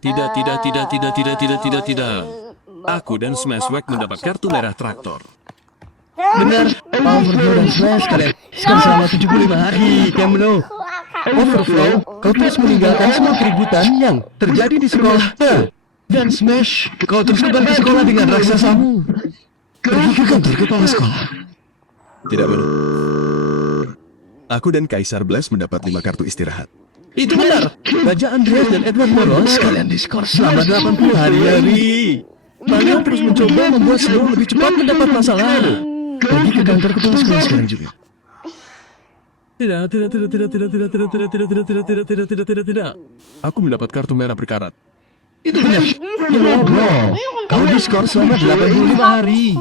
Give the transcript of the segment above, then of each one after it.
Tidak. Aku dan Smashwack mendapat kartu merah traktor. Benar, Overflow dan Slash kalian skor selama 75 hari, Camelo. Overflow, kau terus meninggalkan semua keributan yang terjadi di sekolah. Dan Smash, kau terus kembali ke sekolah dengan raksasamu. Pergi ke kantor kepala sekolah. Tidak benar. Aku dan Kaisar Blast mendapat 5 kartu istirahat. Itu benar. Raja Andreas dan Edward Moros kalian diskor selama 80 hari. Kalian terus mencoba membuat Slow lebih cepat mendapat masalah. Pergi ke kantor kepala sekolah sekarang juga. Tidak. Aku mendapat kartu merah berkarat. Itu benar. Bro, kau diskor selama 85 hari.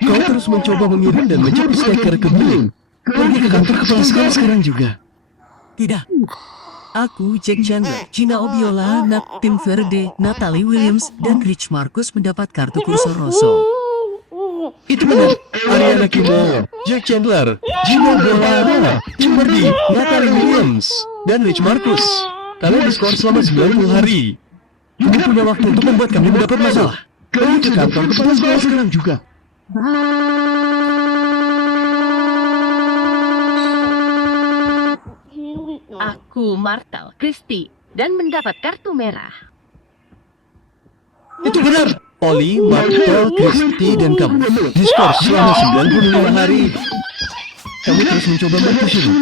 Kau terus mencoba mengirim dan menjemput stiker ke Billing. Pergi ke kantor kepala sekolah sekarang juga. Tidak. Aku, Jack Chandler, Gina Obiola, Nat Tim Verde, Natalie Williams, dan Rich Marcus mendapat kartu kursor rosso. Itu benar. Ariana Kimo, Jack Chandler, Gina Obiola, Tim Verde, Natalie Williams, dan Rich Marcus. Kalian diskor selama 90 hari. Kamu punya waktu untuk membuat kami mendapat masalah. Pergi ke kantor kepala sekolah sekarang juga. Aku Martel Christie dan mendapat kartu merah. Itu benar. Oli, Martel, Christy, dan kamu diskor selama 95 hari. Kamu terus mencoba mempush itu.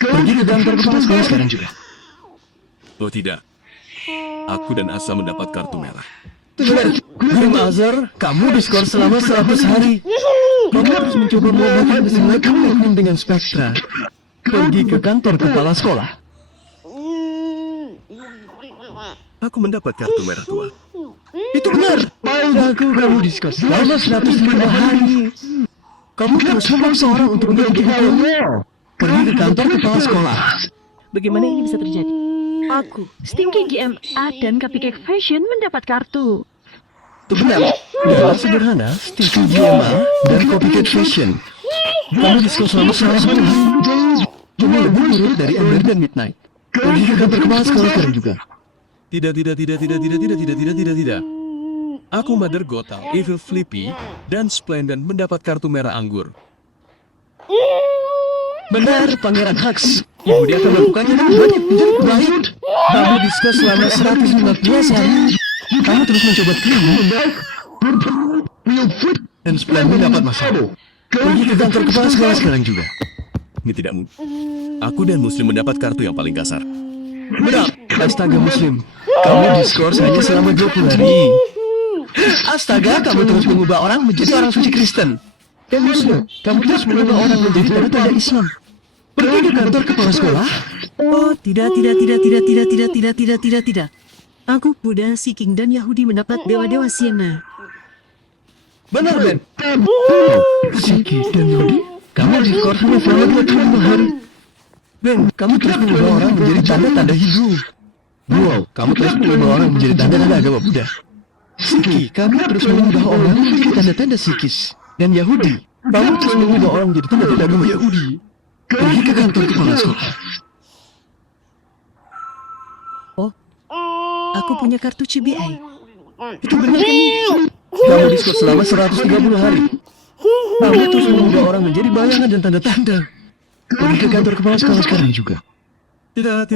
Pergi ke kantor kepala sekolah sekarang juga. Oh tidak. Aku dan Asa mendapat kartu merah. Itu benar. Grim Azar, kamu diskor selama 100 hari. Kamu terus mencoba mengobati mesin kamu dengan Spectra. Pergi ke kantor kepala sekolah. Aku mendapat kartu merah tua. Itu benar. Kamu diskor selama 105 hari. Kamu terus memaksa orang untuk mengikuti hukum. Pergi ke kantor kepala sekolah. Bagaimana ini bisa terjadi? Aku, Stinky GMA dan Cupcake Fashion mendapat kartu. Itu benar. Dengan sederhana, Stinky GMA dan Copycat Fashion. Kamu diskor selama 110 hari. Kamu lebih buruk dari Ember dan Midnight. Pergi ke kantor kepala sekolah sekarang juga. Tidak. Aku Mother Gotham, Evil Flippy, dan Splendid mendapat kartu merah anggur. Benar, Pangeran Hux. Ibu dia akan melakukannya dan membuatnya menjadi baik. Kamu diskor selama 115 hari. Kamu terus mencoba krimu. Dan Splendid dapat masalah. Pergi ke kantor kepala sekolah sekarang juga. Ini tidak mungkin. Aku dan Muslim mendapat kartu yang paling kasar. Benar, astaga Muslim. Kamu diskor hanya selama 20 hari. Astaga, kamu terus mengubah orang menjadi orang suci Kristen. Dan Muslim, kamu terus mengubah orang menjadi tanda-tanda Islam. Pergi ke kantor kepala sekolah. Oh, tidak. Aku, Buddha, Siking, dan Yahudi mendapat dewa-dewa Siena. Benar, Ben. Siki dan Yodi, kamu diskor hanya selama 25 hari. Ben, kamu terus mengubah orang menjadi tanda-tanda Hindu. Wow, kamu terus mengubah orang menjadi tanda-tanda agama Buddha. Siki, kamu terus mengubah orang menjadi tanda-tanda Sikis. Dan Yahudi, kamu terus mengubah orang menjadi tanda-tanda agama Yahudi. Pergi ke kantor kepala sekolah. Oh, aku punya kartu CBI. Itu benar kan? Kamu diskor selama 130 hari. Kamu terus mengubah orang menjadi bayangan dan tanda-tanda. Pergi ke kantor kepala sekolah sekarang juga. Tidak.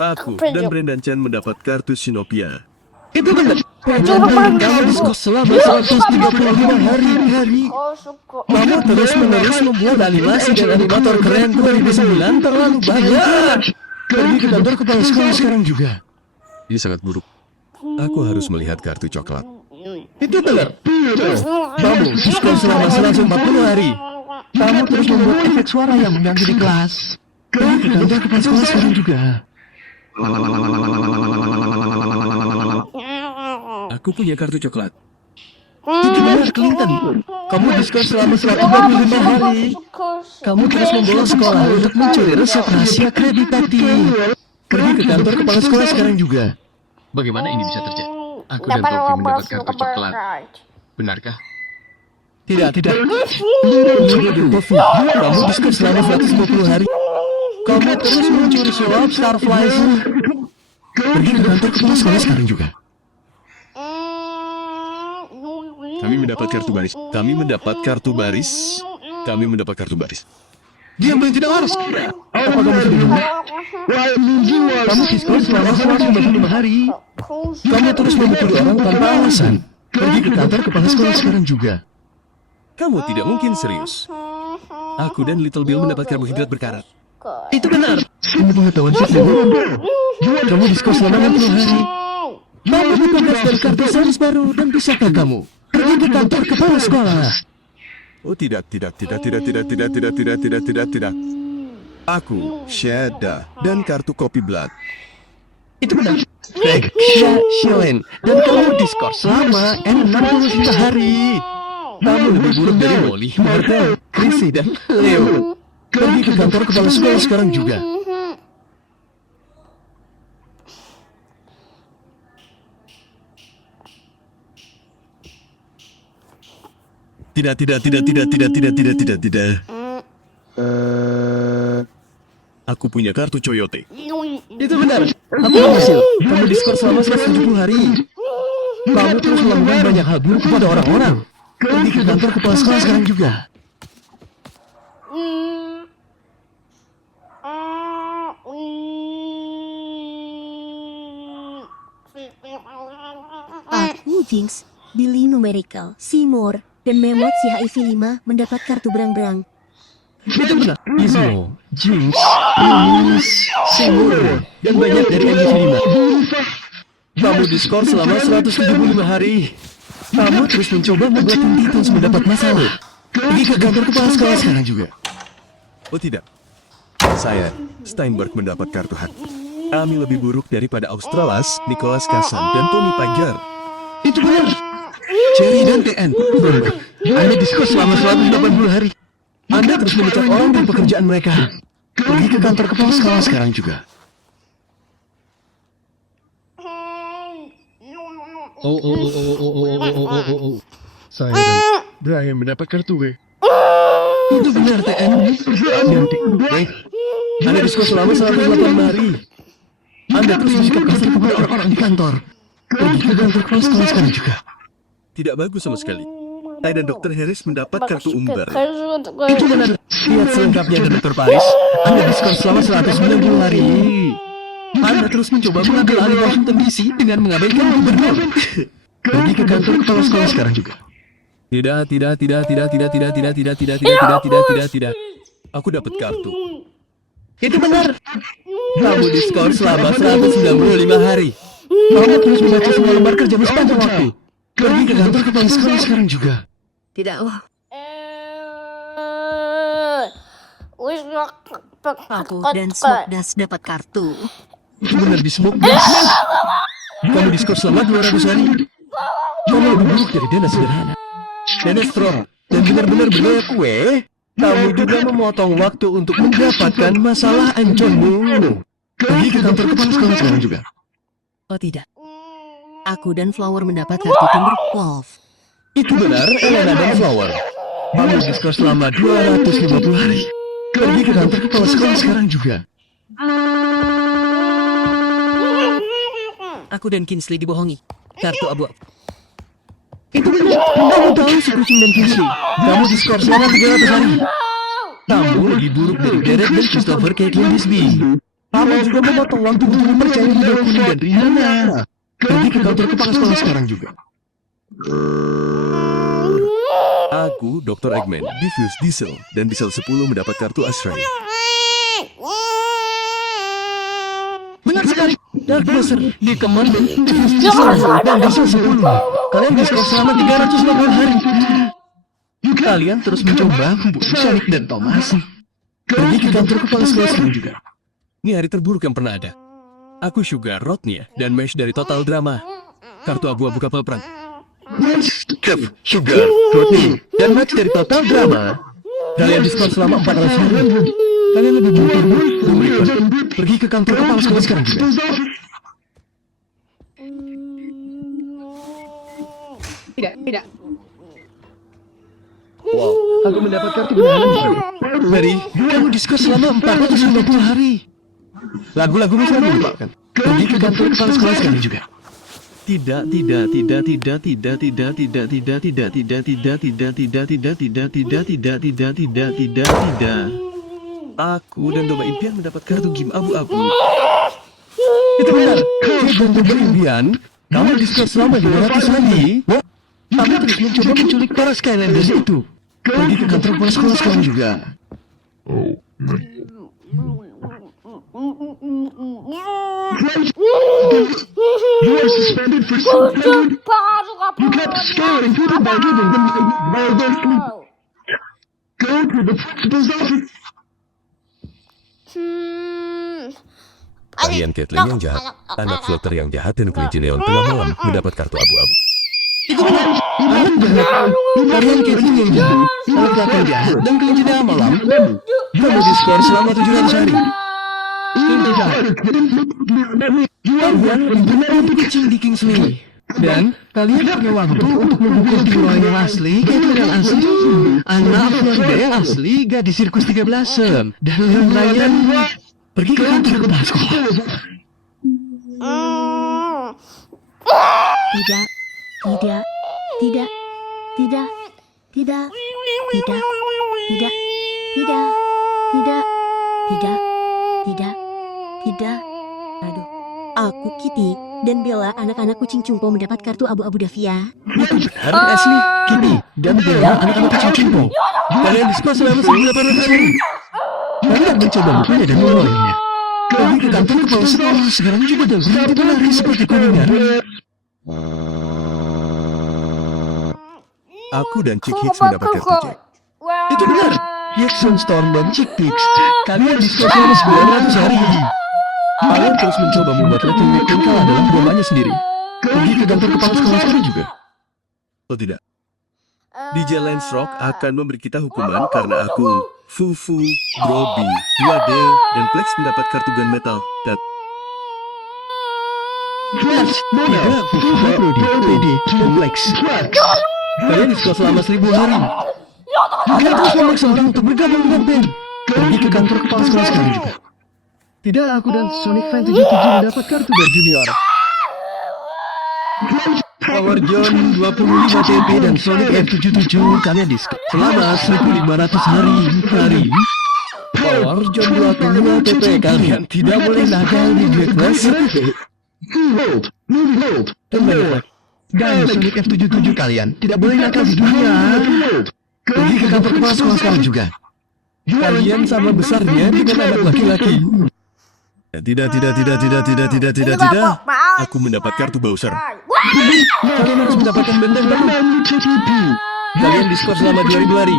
Aku dan Brendan Chen mendapat kartu Sinopia. Itu benar. Kamu diskor selama 135 hari. Kamu terus-menerus membuat animasi dan animator keren 2009 terlalu banyak. Pergi ke kantor kepala sekolah sekarang juga. Ini sangat buruk. Aku harus melihat kartu coklat. Itu benar. Kamu diskor selama 140 hari. Kamu terus membuat efek suara yang mengganggu di kelas. Pergi ke kantor kepala sekolah sekarang juga. Aku punya kartu coklat. Itu benar, Clinton. Kamu diskor selama 125 hari. Kamu terus membolos sekolah untuk mencuri resep rahasia kredit tadi. Pergi ke kantor kepala sekolah sekarang juga. Bagaimana ini bisa terjadi? Aku dan Tofi mendapat kartu coklat. Benarkah? Tidak. Tofi, kamu diskor selama 120 hari. Kamu Kamu terus mencuri suap Starflies. Pergi ke kantor kepala sekolah sekarang juga. Kami mendapat kartu baris. Kami mendapat kartu baris. Kami mendapat kartu baris. Diam yang tidak waras. Apa kamu sudah dengar? Kamu diskors selama 155 hari. Kamu terus memukul orang tanpa alasan. Pergi ke kantor kepala sekolah sekarang juga. Kamu tidak mungkin serius. Aku dan Little Bill mendapat karbohidrat berkarat. Itu benar. Ini pengetahuan saya. Kamu diskors selama 60 hari. Kamu dibebas dari kartu series baru dan bisakah kamu pergi ke kantor kepala sekolah? Oh tidak. Aku, Shada, dan kartu kopi blood. Itu benar. Greg, Shilin, dan kamu diskors selama 65 hari. Kamu lebih buruk dari Molly, Martel, Chrissy, dan Leo. Pergi ke kantor kepala sekolah sekarang juga. Tidak. Aku punya kartu Coyote. Itu benar. Aku berhasil. Kamu diskors selama 170 hari. Kamu terus melakukan banyak hal buruk kepada orang-orang. Pergi ke kantor kepala sekolah sekarang juga. Aku, Jinx, Billy Numerical, Seymour, dan Memot si HIV5 mendapat kartu berang-berang. Itu benar. Gizmo, Jinx, Lilis, Seymour, dan banyak dari MV5. Kamu diskors selama 175 hari. Kamu terus mencoba membuat Teen Titans mendapat masalah. Pergi ke kantor kepala sekolah sekarang juga. Oh tidak. Saya, Steinberg, mendapat kartu hak. Kami lebih buruk daripada Australas, Nicholas Kazan, dan Tony Tiger. Itu benar. Cherry dan TN. Anda diskors selama 180 hari. Anda terus memecat orang dari pekerjaan mereka. Pergi ke kantor kepala sekolah sekarang juga. Saya dan Brian mendapat kartu W. Itu benar, TN. Nanti, baik. Anda diskors selama 180 hari. Anda terus bersikap kasar kepada orang-orang di kantor. Pergi ke kantor kepala sekolah sekarang juga. Tidak bagus sama sekali. Saya dan Dr. Harris mendapat kartu umbar. Itu benar. Lihat selengkapnya dari Dr. Paris. Anda diskors selama 190 hari. Anda terus mencoba mengambil alih Washington DC dengan mengabaikan gubernur. Pergi ke kantor kepala sekolah sekarang juga. Tidak. Aku dapat kartu. Itu benar. Kamu diskors selama 195 hari. Kamu terus membaca semua lembar kerjamu sepanjang waktu. Pergi ke kantor kepala sekolah sekarang juga. Tidak, aku dan Smoke Dash dapat kartu. Itu benar di Smoke Dash. Kamu diskors selama 200 hari. Kamu lebih buruk dari Dana sederhana. Dana strong dan benar-benar bergaya kue. Kamu juga memotong waktu untuk mendapatkan masalah anconmu. Pergi ke kantor kepala sekolah sekarang juga. Oh tidak. Aku dan Flower mendapat kartu Timberwolf. Itu benar, Elena dan Flower. Kamu diskors selama 250 hari. Pergi ke kantor kepala sekolah sekarang juga. Aku dan Kingsley dibohongi. Kartu abu-abu. Itu benar. Kamu tahu si kucing dan Kingsley. Kamu diskors selama 300 hari. Kamu lebih buruk dari Derek dan Christopher Caitlin Bisbee. Kamu juga memotong waktu untuk mempercayai Liga Kuning dan Rihanna. Pergi ke kantor kepala sekolah sekarang juga. Aku, Dr. Eggman, Diffuse Diesel, dan Diesel 10 mendapat kartu Ashray. Benar sekali. Dark Blaster, di Command, dan Diesel 10. Kalian diskors selama 350 hari. Kalian terus mencoba membunuh Sonic dan Thomas. Pergi ke kantor kepala sekolah sekarang juga. Ini hari terburuk yang pernah ada. Aku Sugar, Rodney, dan Mesh dari Total Drama. Kartu abu-abu kapal perang. Kev, Sugar, Rodney, dan Match dari Total Drama. Kalian diskors selama 400 hari. Kalian lebih buruk. Pergi ke kantor kepala sekolah sekarang juga. Tidak. Wow, aku mendapat kartu kemenangan baru. Mary, kamu diskors selama 450 hari. Lagu-lagumu sangat menyebalkan. Pergi ke kantor kepala sekolah sekarang juga. Tidak. Aku dan domba impian mendapat kartu game abu-abu. Itu benar. Kate dan domba impian, kamu diskors selama 500 hari. Kamu terus mencoba menculik para Skylanders itu. Pergi ke kantor kepala sekolah sekarang juga. You are suspended for self-harm. You kept scaring people by giving them while they're asleep. Go to the principal's office. Kalian Caitlyn yang jahat, anak Flutter yang jahat dan kelinci neon tengah malam mendapat kartu abu-abu. Itu benar. Anak jahat. Kalian Caitlyn yang jahat, anak Flutter jahat dan kelinci neon malam. Kamu diskor selama 700 hari. Kelinci jahat. Kalian lebih kecil di Kingsley. Dan kalian punya waktu untuk memukul Roy yang asli, Caitlyn yang asli, anak Florida yang asli, gadis sirkus 13 dan yang lain pergi ke kantor kepala sekolah. Tidak, tidak, tidak, tidak, tidak, tidak, tidak, tidak, tidak, tidak, tidak, tidak. Aduh, aku Kitty dan Bella, anak-anak kucing cumpo mendapat kartu abu-abu Davia. Hari asli, Kitty dan Bella, anak-anak kucing cumpo. Kalian diskors selama 1800 hari. Kalian mencoba bukunya dan mengeloyanya. Pergi ke kantor kepala sekolah sekarang juga dan berhenti berlari seperti kuningan. Aku dan Chick Hicks mendapat kartu Jack. Itu benar. Jackson Storm dan Chick Hicks. Kalian diskors selama 900 hari. Kalian terus mencoba membuat Little Weekend kalah dalam bombanya sendiri. Pergi ke kantor kepala sekolah sekarang juga. Oh tidak. DJ Lance Rock akan memberi kita hukuman karena aku, Fufu, Groby, 2D, dan Plex mendapat kartu gunmetal. Dan Tidak, Fufu, Brody, PD, dan Lex. Kalian diskors selama 1000 hari. Kalian terus memaksa orang untuk bergabung dengan band. Pergi ke kantor kepala sekolah sekarang juga. Tidak, aku dan Sonic Fan 77 mendapat kartu dari Junior. Power John 25 TP dan Sonic F77 kalian diskors selama 1500 hari. Power John 22 TP kalian tidak boleh nakal di Great Class. Hold. Dan Sonic F77 kalian tidak boleh nakal di dunia. Pergi ke kantor kepala sekolah sekarang juga. Kalian sama besarnya dengan anak laki-laki. tidak. Aku mendapat kartu Bowser. Kalian harus mendapatkan benteng baru. Kalian diskors selama 2000 hari.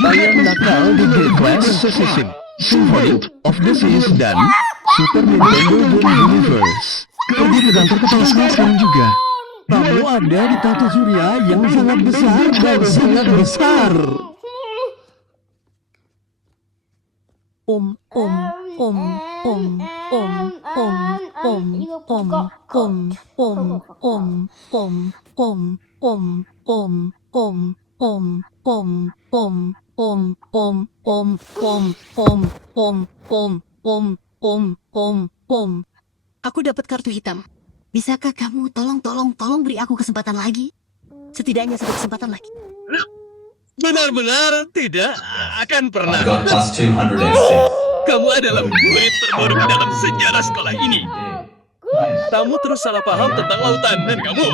Kalian nakal di Great Class Association, Symphony of the Seas, dan Super Nintendo World Universe. Pergi ke kantor kepala sekolah sekarang juga. Kamu ada di tato surya yang sangat besar dan sangat besar. Aku dapat kartu hitam. Bisakah kamu tolong beri aku kesempatan lagi? Setidaknya satu kesempatan lagi. Benar-benar tidak akan pernah. I got plus 206. Kamu adalah murid terburuk dalam sejarah sekolah ini. Kamu terus salah paham tentang lautan dan kamu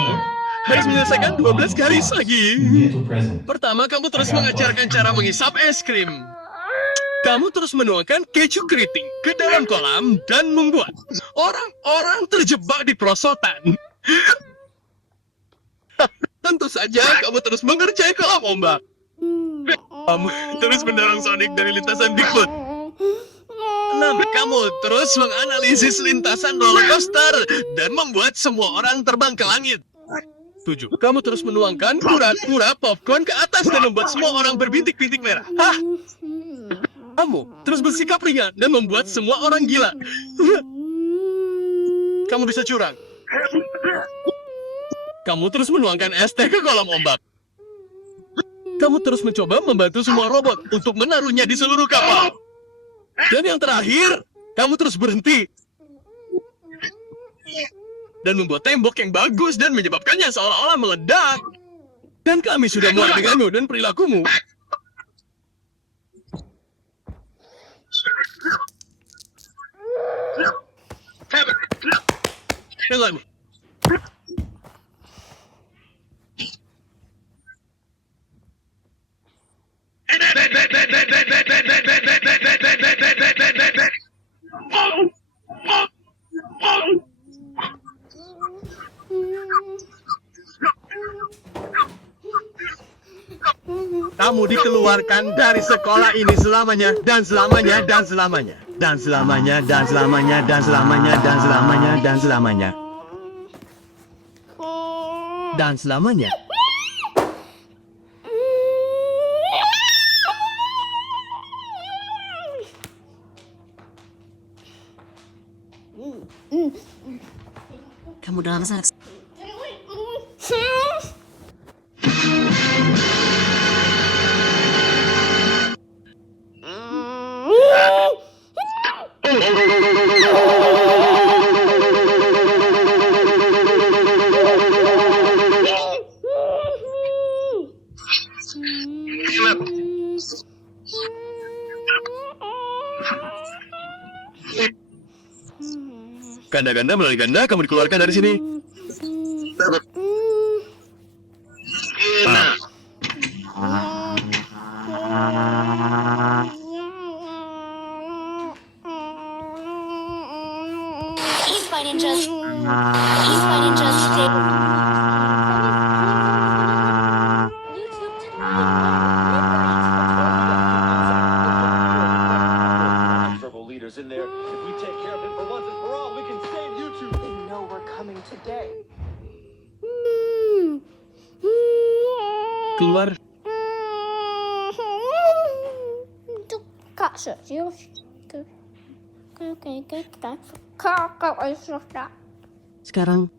harus menyelesaikan 12 garis lagi. Little present. Pertama, kamu terus mengajarkan cara mengisap es krim. Kamu terus menuangkan keju keriting ke dalam kolam dan membuat orang-orang terjebak di perosotan. Tentu saja kamu terus mengerjai kolam ombak. Kamu terus mendorong Sonic dari lintasan Bigfoot. 6. Kamu terus menganalisis lintasan roller coaster dan membuat semua orang terbang ke langit. 7. Kamu terus menuangkan kura-kura popcorn ke atas dan membuat semua orang berbintik-bintik merah. Hah? Kamu terus bersikap ringan dan membuat semua orang gila. Kamu bisa curang. Kamu terus menuangkan es teh ke kolam ombak. kamu terus mencoba membantu semua robot untuk menaruhnya di seluruh kapal. Dan yang terakhir, kamu terus berhenti. Dan membuat tembok yang bagus dan menyebabkannya seolah-olah meledak. Dan kami sudah muak denganmu dan perilakumu. Dengarmu. Kamu dikeluarkan dari sekolah ini selamanya dan selamanya dan selamanya dan selamanya dan selamanya dan selamanya dan selamanya dan selamanya dan selamanya. Kamu dalam sana. Ganda-ganda melalui ganda, kamu dikeluarkan dari sini. He's fighting just. He's fighting just. Verbal leaders in there. If we take care of him for once and for all, we can save YouTube. They know we're coming today. Keluar. Kak serius. Kakak sudah. Sekarang